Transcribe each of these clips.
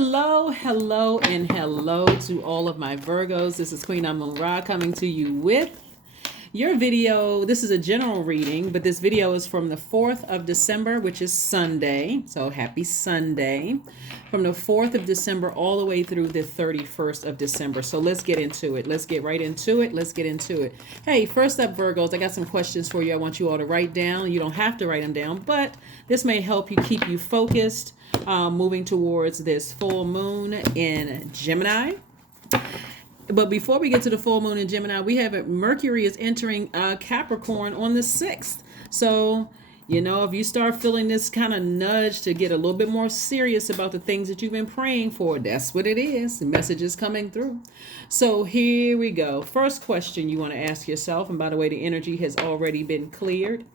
Hello, hello, and hello to all of my Virgos. This is Queen Amun Ra coming to you with your video. This is a general reading, but this video is from the 4th of December, which is Sunday. So happy Sunday. From the 4th of December all the way through the 31st of December. So let's get into it. Let's get right into it. Let's get into it. Hey, first up, Virgos, I got some questions for you. I want you all to write down. You don't have to write them down, but this may help you keep you focused moving towards this full moon in Gemini. But before we get to the full moon in Gemini, we have Mercury is entering Capricorn on the 6th. So, if you start feeling this kind of nudge to get a little bit more serious about the things that you've been praying for, that's what it is. The message is coming through. So here we go. First question you want to ask yourself, and by the way, the energy has already been cleared.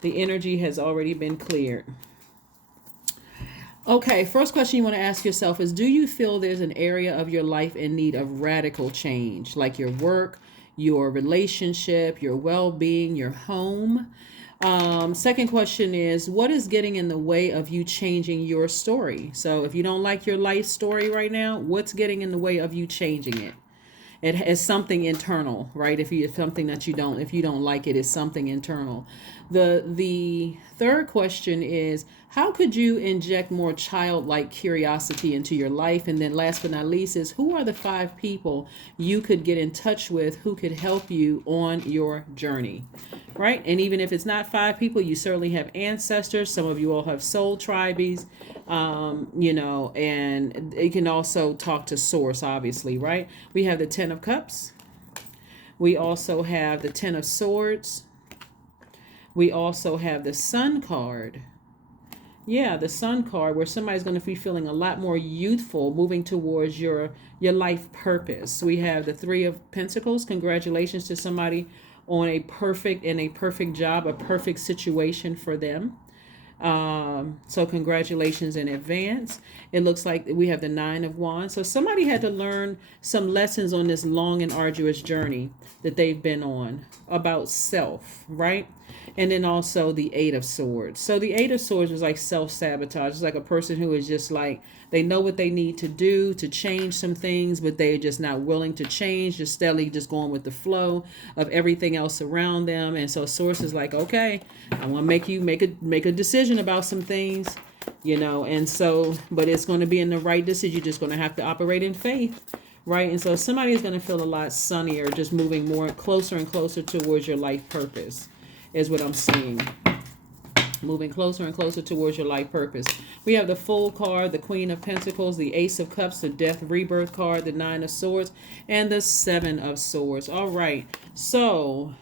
The energy has already been cleared. Okay, first question you want to ask yourself is, do you feel there's an area of your life in need of radical change, like your work, your relationship, your well-being, your home? Second question is, what is getting in the way of you changing your story? So if you don't like your life story right now, what's getting in the way of you changing it? It is something internal, right? If something that if you don't like it, it's something internal. The third question is, how could you inject more childlike curiosity into your life? And then last but not least is, who are the 5 people you could get in touch with who could help you on your journey, right? And even if it's not 5 people, you certainly have ancestors. Some of you all have soul tribes, and you can also talk to source, obviously, right? We have the 10 of Cups. We also have the 10 of Swords. We also have the Sun card. Yeah, the Sun card, where somebody's going to be feeling a lot more youthful, moving towards your life purpose. We have the 3 of Pentacles. Congratulations to somebody on a perfect job, a perfect situation for them. So congratulations in advance. It looks like we have the 9 of Wands. So somebody had to learn some lessons on this long and arduous journey that they've been on about self, right? And then also the 8 of Swords. So the 8 of Swords was like self-sabotage. It's like a person who is just like, they know what they need to do to change some things, but they're just not willing to change, just steadily just going with the flow of everything else around them. And so Source is like, okay, I want to make you make a decision about some things, and so, but it's going to be in the right decision. You're just going to have to operate in faith. Right. And so somebody is going to feel a lot sunnier, just moving more closer and closer towards your life purpose is what I'm seeing. Moving closer and closer towards your life purpose. We have the Fool card, the Queen of Pentacles, the Ace of Cups, the Death Rebirth card, the 9 of Swords, and the 7 of Swords. All right. So,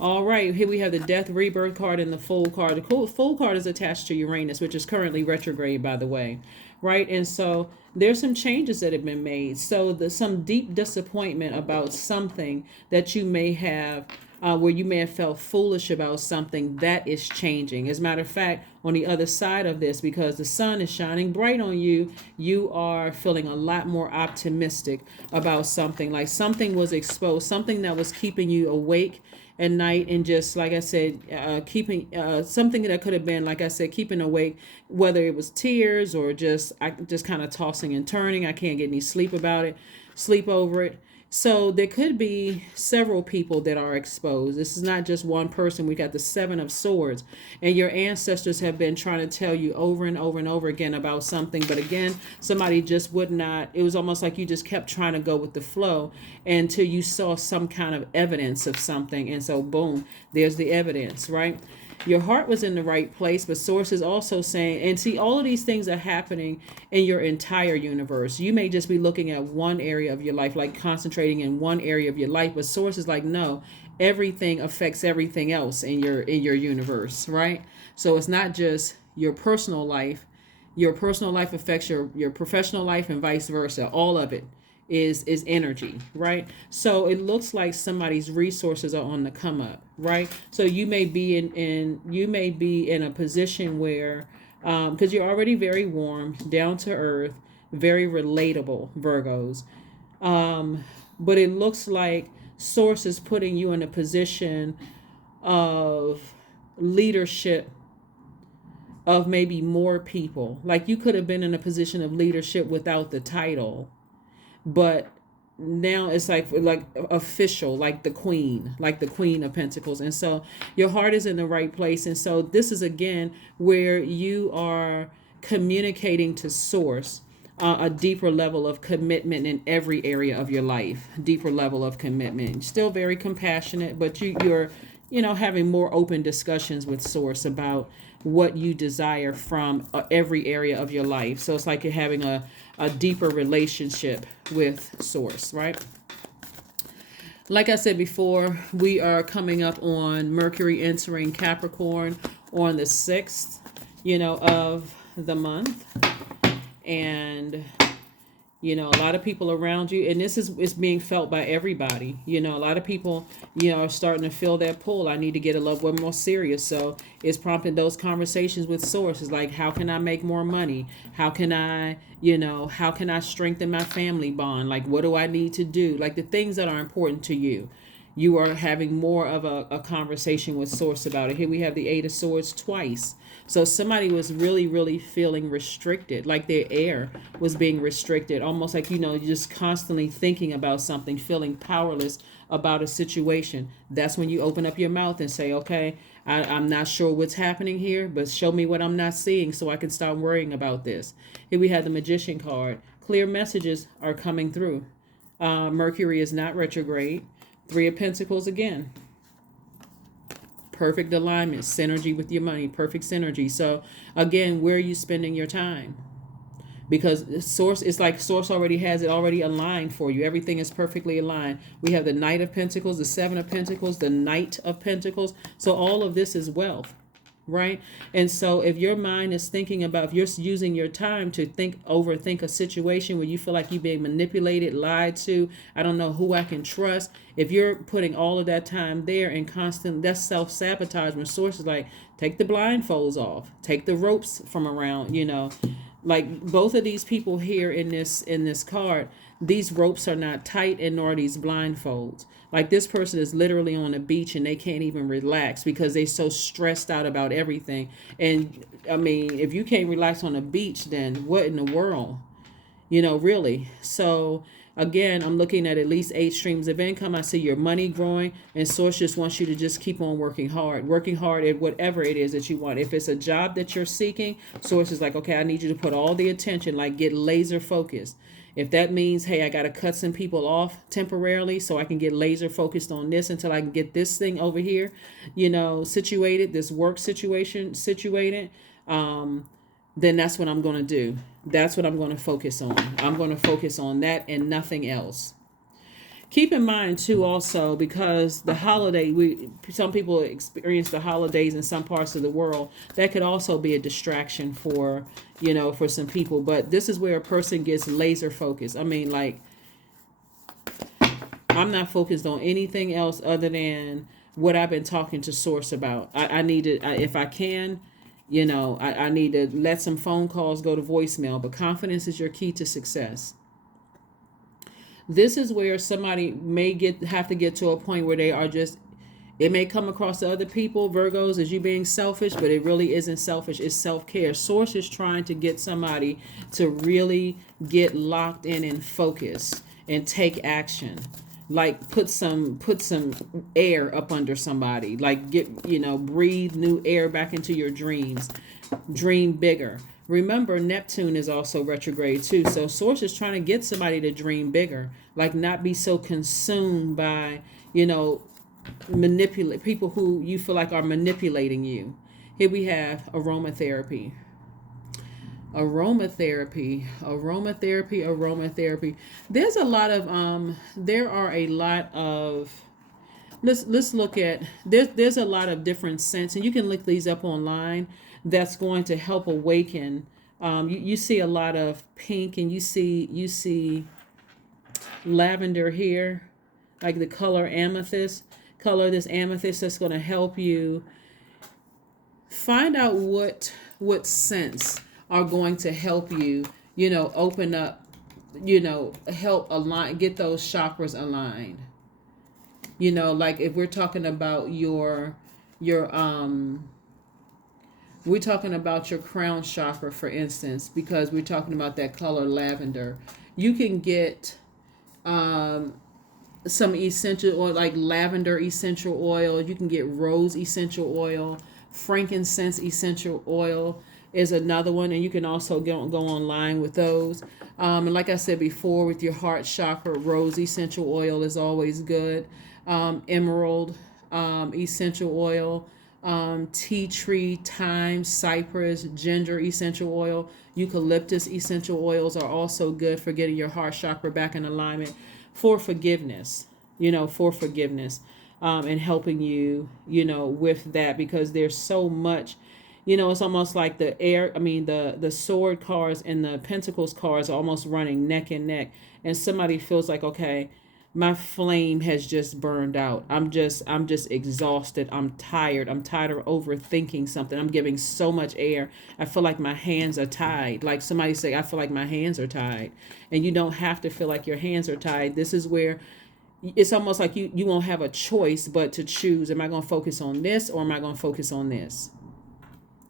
here we have the Death Rebirth card and the Fool card. The Fool card is attached to Uranus, which is currently retrograde, by the way. Right. And so there's some changes that have been made. So there's some deep disappointment about something that you may have, where you may have felt foolish about something, that is changing. As a matter of fact, on the other side of this, because the sun is shining bright on you, you are feeling a lot more optimistic about something. Like something was exposed, something that was keeping you awake at night, and just like I said, keeping something that could have been, like I said, keeping awake, whether it was tears or just kind of tossing and turning. I can't get any sleep over it. So there could be several people that are exposed. This is not just one person. We got the 7 of Swords, and your ancestors have been trying to tell you over and over and over again about something. But again, somebody just would not. It was almost like you just kept trying to go with the flow until you saw some kind of evidence of something. And so boom, there's the evidence, right? Your heart was in the right place, but Source is also saying, and see, all of these things are happening in your entire universe. You may just be looking at one area of your life, like concentrating in one area of your life, but Source is like, no, everything affects everything else in your universe, right? So it's not just your personal life. Your personal life affects your professional life and vice versa. All of it is energy, right? So it looks like somebody's resources are on the come up, right? So you may be in a position where because you're already very warm, down to earth, very relatable, Virgos, but it looks like Source is putting you in a position of leadership of maybe more people. Like you could have been in a position of leadership without the title, but now it's like official, like the queen of pentacles. And so your heart is in the right place. And so this is again where you are communicating to source a deeper level of commitment in every area of your life. Deeper level of commitment, still very compassionate, but you're having more open discussions with source about what you desire from every area of your life. So it's like you're having a deeper relationship with source, right? Like I said before, we are coming up on Mercury entering Capricorn on the 6th, of the month. And a lot of people around you, and this is being felt by everybody. A lot of people, are starting to feel that pull. I need to get a little bit more serious. So it's prompting those conversations with sources like, how can I make more money? How can I strengthen my family bond? Like, what do I need to do? Like the things that are important to you. You are having more of a conversation with source about it. Here we have the 8 of Swords twice. So somebody was really, really feeling restricted, like their air was being restricted, almost like, just constantly thinking about something, feeling powerless about a situation. That's when you open up your mouth and say, okay, I'm not sure what's happening here, but show me what I'm not seeing so I can start worrying about this. Here we have the Magician card. Clear messages are coming through. Mercury is not retrograde. 3 of Pentacles again. Perfect alignment, synergy with your money, perfect synergy. So again, where are you spending your time? Because source, it's like source already has it already aligned for you. Everything is perfectly aligned. We have the Knight of Pentacles, the 7 of Pentacles, the Knight of Pentacles. So all of this is wealth, right? And so if your mind is thinking about, if you're using your time to overthink a situation where you feel like you're being manipulated, lied to, I don't know who I can trust. If you're putting all of that time there and that's self-sabotage. When source is like, take the blindfolds off, take the ropes from around, like both of these people here in this card, these ropes are not tight, and nor are these blindfolds. Like this person is literally on a beach and they can't even relax because they're so stressed out about everything. And I mean, if you can't relax on a beach, then what in the world? Really. So again, I'm looking at least 8 streams of income. I see your money growing, and source just wants you to just keep on working hard at whatever it is that you want. If it's a job that you're seeking, source is like, okay, I need you to put all the attention, like get laser focused. If that means, hey, I got to cut some people off temporarily so I can get laser focused on this until I can get this thing over here, situated, this work situation situated, then that's what I'm going to do. That's what I'm going to focus on. I'm going to focus on that and nothing else. Keep in mind too, also, because the holiday, some people experience the holidays in some parts of the world. That could also be a distraction for some people. But this is where a person gets laser focused. I mean, like, I'm not focused on anything else other than what I've been talking to source about. I need to, if I can, I need to let some phone calls go to voicemail. But confidence is your key to success. This is where somebody may have to get to a point where they are just, it may come across to other people, Virgos, as you being selfish, but it really isn't selfish. It's self-care. Source is trying to get somebody to really get locked in and focus and take action. Like put some air up under somebody. Like breathe new air back into your dreams. Dream bigger. Remember, Neptune is also retrograde too. So source is trying to get somebody to dream bigger. Like not be so consumed by, manipulate people who you feel like are manipulating you. Here we have aromatherapy. Aromatherapy. There's a lot of there are a lot of, let's look at, there's a lot of different scents, and you can look these up online, that's going to help awaken. You see a lot of pink, and you see lavender here, like the color amethyst. Color this amethyst, that's going to help you find out what scents are going to help you, open up, help align, get those chakras aligned. Like if we're talking about your We're talking about your crown chakra, for instance, because we're talking about that color lavender. You can get um, some essential oil, like lavender essential oil. You can get rose essential oil. Frankincense essential oil is another one, and you can also go online with those. And like I said before, with your heart chakra, rose essential oil is always good. Emerald essential oil, tea tree, thyme, cypress, ginger essential oil, eucalyptus essential oils are also good for getting your heart chakra back in alignment for forgiveness, for forgiveness, and helping you, with that, because there's so much, it's almost like the sword cards and the pentacles cards are almost running neck and neck. And somebody feels like, okay, my flame has just burned out. I'm just exhausted. I'm tired of overthinking something. I'm giving so much air. I feel like my hands are tied. Like somebody say, I feel like my hands are tied. And you don't have to feel like your hands are tied. This is where it's almost like you won't have a choice but to choose. Am I going to focus on this, or am I going to focus on this?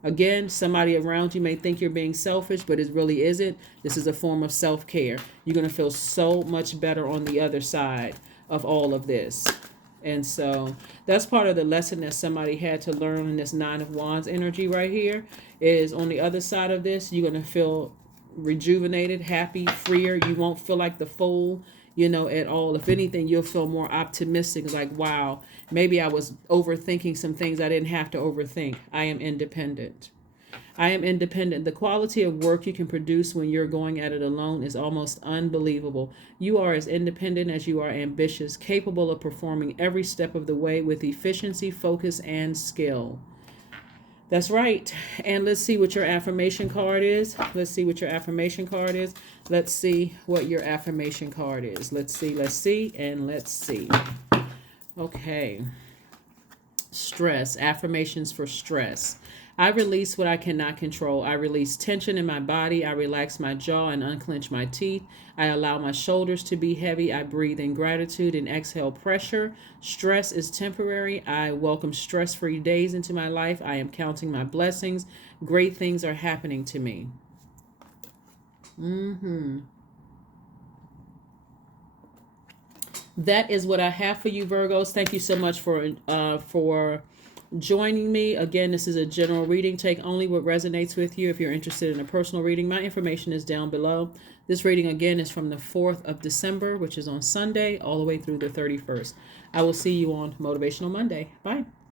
Again, somebody around you may think you're being selfish, but it really isn't. This is a form of self-care. You're going to feel so much better on the other side of all of this. And so that's part of the lesson that somebody had to learn in this Nine of Wands energy right here, is on the other side of this, you're going to feel rejuvenated, happy, freer. You won't feel like the fool, at all. If anything, you'll feel more optimistic, like, wow, maybe I was overthinking some things I didn't have to overthink. I am independent. I am independent. The quality of work you can produce when you're going at it alone is almost unbelievable. You are as independent as you are ambitious, capable of performing every step of the way with efficiency, focus, and skill. That's right. And let's see what your affirmation card is. Let's see what your affirmation card is. Let's see what your affirmation card is. Let's see, and let's see. Okay. Stress. Affirmations for stress. I release what I cannot control. I release tension in my body. I relax my jaw and unclench my teeth. I allow my shoulders to be heavy. I breathe in gratitude and exhale pressure. Stress is temporary. I welcome stress-free days into my life. I am counting my blessings. Great things are happening to me. That is what I have for you, Virgos. Thank you so much for joining me. Again, this is a general reading. Take only what resonates with you. If you're interested in a personal reading, my information is down below. This reading, again, is from the 4th of December, which is on Sunday, all the way through the 31st. I will see you on Motivational Monday. Bye.